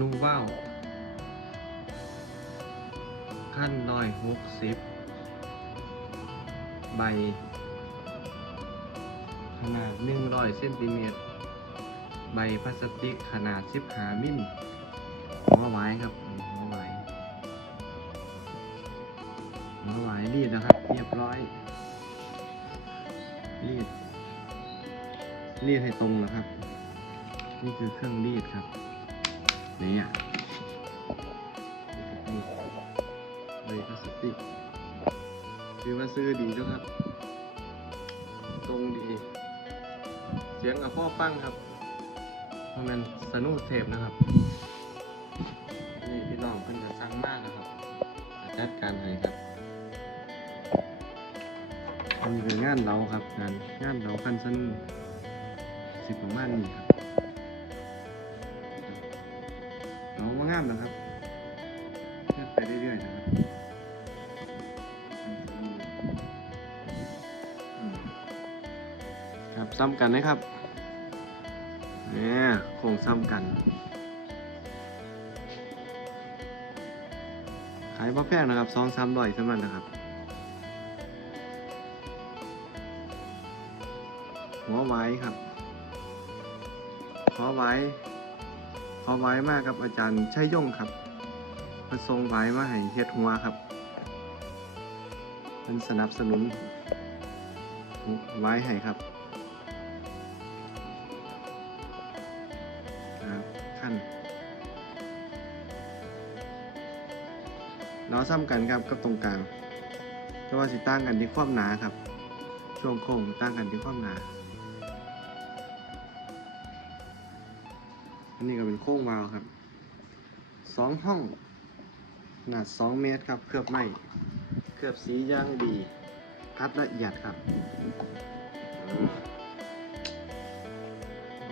นุว่าวขั้นร้อยหกสิบใบ ขนาดหนึ่งร้อยเซนติเมตร ใบพลาสติกขนาดสิบหามิลหัวไว้ครับหัวไว้หัวไว้รีดนะครับ เรียบร้อย รีดรีดให้ตรงนะครับ นี่คือเครื่องรีดครับ นี่อะนี่ใบพลาสติกคือว่าซื้อดีด้วยครับ ตรงดี เสียงกับพ่อปั้งครับเพราะมันสนุเทปนะครับ นี่พี่น้องเพิ่นจะสั่งมากนะครับจะจัดการให้ครับนี่คืองานเราครับงานงานเราคันสนุสิบประมาณนี้ครับ งามนะครับเลื่อนไปเรื่อยๆนะครับครับซ้ำกันนะครับเนี่ยโครงซ้ำกันขายบ่แพงนะครับสองสามร้อยสมันนะครับหัวไว้ครับขอไว้ ขอไว้มากครับอาจารย์ชัยยงครับมาทรงไว้มาให้เฮ็ดหัวครับเป็นสนับสนุนไว้ให้ครับครับขั้นเราซ้ำกันครับกับตรงกลางแต่ว่าสิตั้งกันที่ความหนาครับ ช่วงโค้งตั้งกันที่ความหนา อันนี้ก็เป็นโค้งวาวครับสองห้องขนาดสองเมตรครับเคลือบไม้เคลือบสีย่างดีคัดละเอียดครับ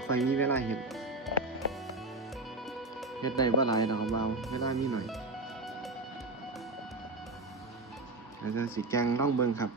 คอยมีเวลาเห็ดเฮ็ดได้บ่หลายดอกครับวาวเวลามีหน่อยแล้วก็สีแกงล่องเบิงครับ